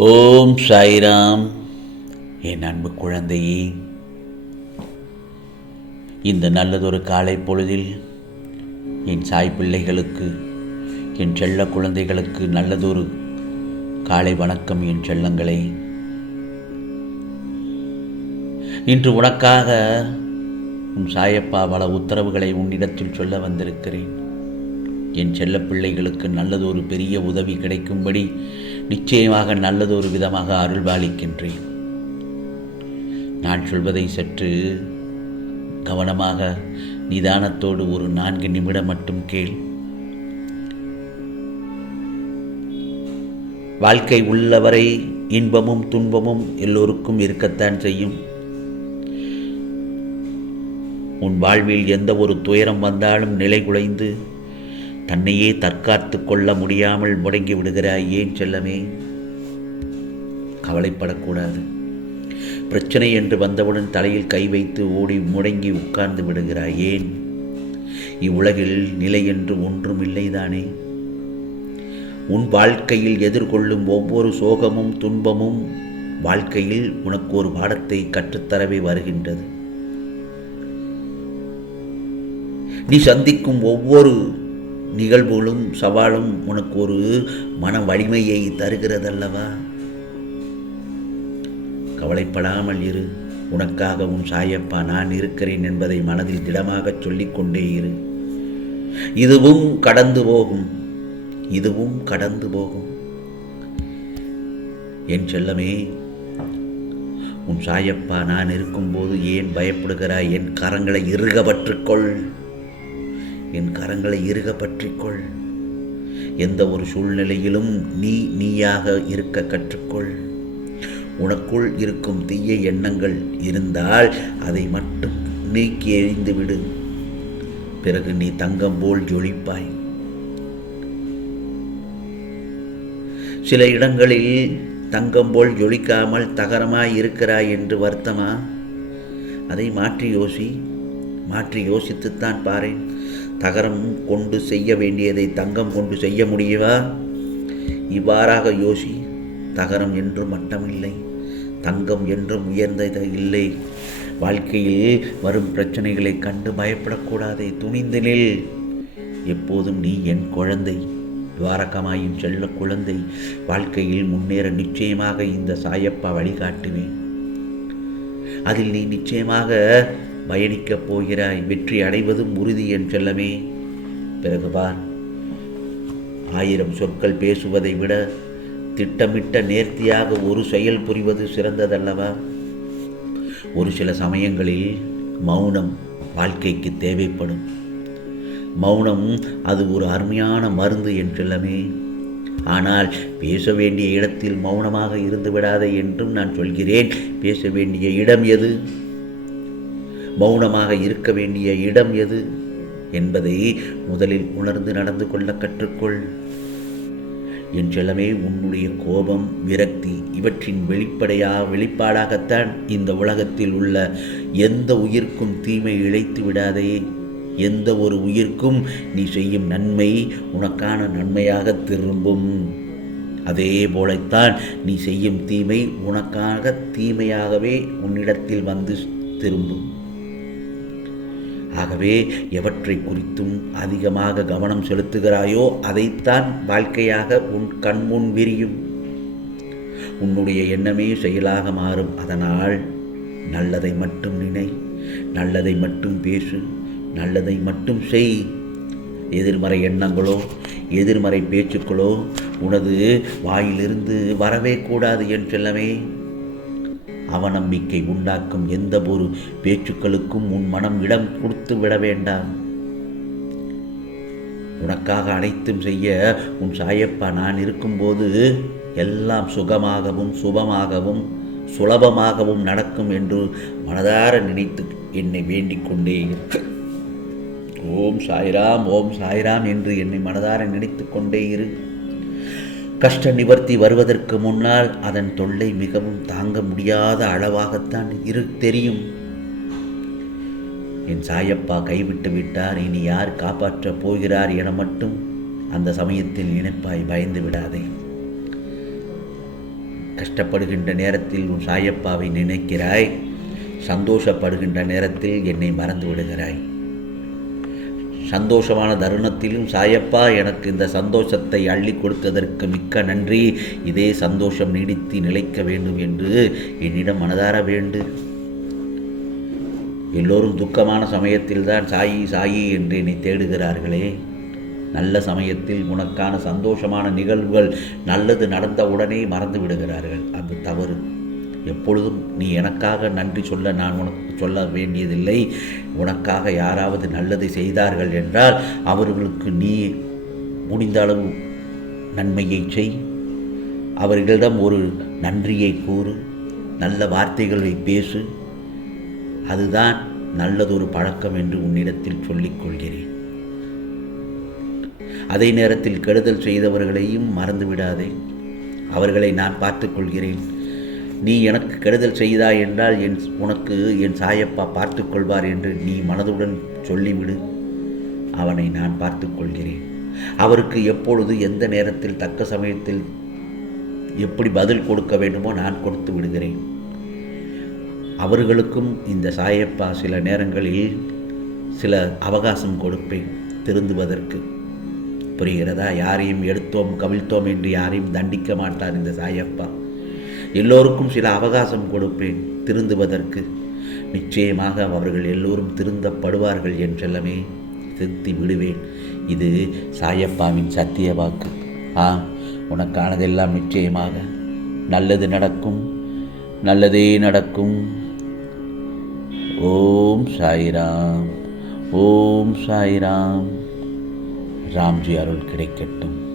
ஓம் சாய்ராம். என் அன்பு குழந்தையே இந்த நல்லதொரு காலை பொழுதில் என் சாய் பிள்ளைகளுக்கு என் செல்ல குழந்தைகளுக்கு நல்லதொரு காலை வணக்கம் என் செல்லங்களே. இன்று உனக்காக உன் சாயப்பா பல உத்தரவுகளை உன்னிடத்தில் சொல்ல வந்திருக்கிறேன். என் செல்ல பிள்ளைகளுக்கு நல்லதொரு பெரிய உதவி கிடைக்கும்படி நிச்சயமாக நல்லதொரு விதமாக அருள்பாலிக்கின்றேன். நான் சொல்வதை சற்று கவனமாக நிதானத்தோடு ஒரு நான்கு நிமிடம் மட்டும் கேள். வாழ்க்கை உள்ளவரை இன்பமும் துன்பமும் எல்லோருக்கும் இருக்கத்தான் செய்யும். உன் வாழ்வில் எந்த ஒரு துயரம் வந்தாலும் நிலை குலைந்து தன்னையே தற்காத்து கொள்ள முடியாமல் முடங்கி விடுகிறாய் ஏன் செல்லமே? கவலைப்படக்கூடாது. பிரச்சனை என்று வந்தவுடன் தலையில் கை வைத்து ஓடி முடங்கி உட்கார்ந்து விடுகிறாய் ஏன்? இவ்வுலகில் நிலை என்று ஒன்றும் இல்லைதானே? உன் வாழ்க்கையில் எதிர்கொள்ளும் ஒவ்வொரு சோகமும் துன்பமும் வாழ்க்கையில் உனக்கு ஒரு பாடத்தை கற்றுத்தரவே வருகின்றது. நீ சந்திக்கும் ஒவ்வொரு நிகழ்வுகளும் சவாலும் உனக்கு ஒரு மன வலிமையை தருகிறதல்லவா? கவலைப்படாமல் இரு. உனக்காக உன் சாயப்பா நான் இருக்கிறேன் என்பதை மனதில் திடமாகச் சொல்லிக்கொண்டே இரு. இதுவும் கடந்து போகும். இதுவும் கடந்து போகும். என் செல்லமே உன் சாயப்பா நான் இருக்கும்போது ஏன் பயப்படுகிறாய்? என் கரங்களை இறுக பற்றிக்கொள் என் கரங்களை இறுக பற்றிக்கொள். எந்த ஒரு சூழ்நிலையிலும் நீ நீயாக இருக்க கற்றுக்கொள். உனக்குள் இருக்கும் தீய எண்ணங்கள் இருந்தால் அதை மட்டும் நீக்கி எறிந்து விடு. பிறகு நீ தங்கம் போல் ஜொலிப்பாய். சில இடங்களில் தங்கம் போல் ஜொலிக்காமல் தகரமாய் இருக்கிறாய் என்று வருத்தமா? அதை மாற்றி யோசி. மாற்றி யோசித்துத்தான் பாரேன். தகரம் கொண்டு செய்ய வேண்டியதை தங்கம் கொண்டு செய்ய முடியவா இவ்வாறாக யோசி தகரம் என்றும் மட்டமில்லை தங்கம் என்றும் உயர்ந்தது இல்லை. வாழ்க்கையில் வரும் பிரச்சனைகளை கண்டு பயப்படக்கூடாதே துணிந்து நில். எப்போதும் நீ என் குழந்தை துவாரகமாயும் செல்ல குழந்தை. வாழ்க்கையில் முன்னேற நிச்சயமாக இந்த சாயப்பா வழிகாட்டுவேன். அதில் நீ நிச்சயமாக பயணிக்கப் போகிறாய். வெற்றி அடைவதும் உறுதி என் செல்லமே. பிறகு பார். ஆயிரம் சொற்கள் பேசுவதை விட திட்டமிட்ட நேர்த்தியாக ஒரு செயல் புரிவது சிறந்ததல்லவா? ஒரு சில சமயங்களில் மௌனம் வாழ்க்கைக்கு தேவைப்படும். மௌனம் அது ஒரு அருமையான மருந்து என் செல்லமே. ஆனால் பேச வேண்டிய இடத்தில் மௌனமாக இருந்து விடாதே என்றும் நான் சொல்கிறேன். பேச வேண்டிய இடம் எது? மௌனமாக இருக்க வேண்டிய இடம் எது என்பதை முதலில் உணர்ந்து நடந்து கொள்ள கற்றுக்கொள். என் செல்லமே உன்னுடைய கோபம் விரக்தி இவற்றின் வெளிப்படையா வெளிப்பாடாகத்தான் இந்த உலகத்தில் உள்ள எந்த உயிர்க்கும் தீமை இழைத்து விடாதே. எந்த ஒரு உயிர்க்கும் நீ செய்யும் நன்மை உனக்கான நன்மையாக திரும்பும். அதே போலத்தான் நீ செய்யும் தீமை உனக்காக தீமையாகவே உன்னிடத்தில் வந்து திரும்பும். ஆகவே எவற்றை குறித்தும் அதிகமாக கவனம் செலுத்துகிறாயோ அதைத்தான் வாழ்க்கையாக உன் கண்முன் விரியும். உன்னுடைய எண்ணமே செயலாக மாறும். அதனால் நல்லதை மட்டும் நினை நல்லதை மட்டும் பேசு நல்லதை மட்டும் செய். எதிர்மறை எண்ணங்களோ எதிர்மறை பேச்சுக்களோ உனது வாயிலிருந்து வரவே கூடாது என் செல்லமே. அவநம்பிக்கை உண்டாக்கும் எந்த ஒரு பேச்சுக்களுக்கும் உன் மனம் இடம் கொடுத்து விட வேண்டாம். உனக்காக அனைத்தும் செய்ய உன் சாயப்பா நான் இருக்கும்போது எல்லாம் சுகமாகவும் சுபமாகவும் சுலபமாகவும் நடக்கும் என்று மனதார நினைத்து என்னை வேண்டிக் கொண்டே இரு. ஓம் சாய்ராம் ஓம் சாய்ராம் என்று என்னை மனதார நினைத்து கொண்டே இரு. கஷ்ட நிவர்த்தி வருவதற்கு முன்னால் அதன் தொல்லை மிகவும் தாங்க முடியாத அளவாகத்தான் இரு தெரியும். என் சாயப்பா கைவிட்டு விட்டார். இனி யார் காப்பாற்றப் போகிறார் என மட்டும் அந்த சமயத்தில் நினைப்பாய் பயந்து விடாதே. கஷ்டப்படுகின்ற நேரத்தில் உன் சாயப்பாவை நினைக்கிறாய். சந்தோஷப்படுகின்ற நேரத்தில் என்னை மறந்து விடுகிறாய். சந்தோஷமான தருணத்திலும் சாயப்பா எனக்கு இந்த சந்தோஷத்தை அள்ளி கொடுத்ததற்கு மிக்க நன்றி. இதே சந்தோஷம் நீடித்து நிலைக்க வேண்டும் என்று என்னிடம் மனதார வேண்டு. எல்லோரும் துக்கமான சமயத்தில் தான் சாயி சாயி என்று என்னை தேடுகிறார்களே. நல்ல சமயத்தில் உனக்கான சந்தோஷமான நிகழ்வுகள் நல்லது நடந்த உடனே மறந்து விடுகிறார்கள். அது தவறு. எப்பொழுதும் நீ எனக்காக நன்றி சொல்ல நான் உனக்கு சொல்ல வேண்டியதில்லை. உனக்காக யாராவது நல்லது செய்தார்கள் என்றால் அவர்களுக்கு நீ முடிந்த அளவு நன்மையை செய். அவர்களிடம் ஒரு நன்றியை கூறு நல்ல வார்த்தைகளை பேசு. அதுதான் நல்லதொரு பழக்கம் என்று உன்னிடத்தில் சொல்லிக் கொள்கிறேன் அதே நேரத்தில் கெடுதல் செய்தவர்களையும் மறந்துவிடாதே. அவர்களை நான் பார்த்துக்கொள்கிறேன். நீ எனக்கு கெடுதல் செய்தாய் என்றால் என் உனக்கு என் சாயப்பா பார்த்து கொள்வார் என்று நீ மனதுடன் சொல்லிவிடு. அவனை நான் பார்த்து கொள்கிறேன் அவருக்கு எப்பொழுது எந்த நேரத்தில் தக்க சமயத்தில் எப்படி பதில் கொடுக்க வேண்டுமோ நான் கொடுத்து விடுகிறேன். அவர்களுக்கும் இந்த சாயப்பா சில நேரங்களில் சில அவகாசம் கொடுப்பேன் திருந்துவதற்கு. புரிகிறதா? யாரையும் எடுத்தோம் கவிழ்த்தோம் என்று யாரையும் தண்டிக்க மாட்டார் இந்த சாயப்பா. எல்லோருக்கும் சில அவகாசம் கொடுப்பேன் திருந்துவதற்கு. நிச்சயமாக அவர்கள் எல்லோரும் திருந்தப்படுவார்கள் என்றெல்லாமே திருத்தி விடுவேன். இது சாயப்பாவின் சத்திய வாக்கு. ஆ உனக்கானதெல்லாம் நிச்சயமாக. நல்லது நடக்கும் நல்லதே நடக்கும். ஓம் சாய்ராம் ஓம் சாய்ராம். ராம்ஜி அருள் கிடைக்கட்டும்.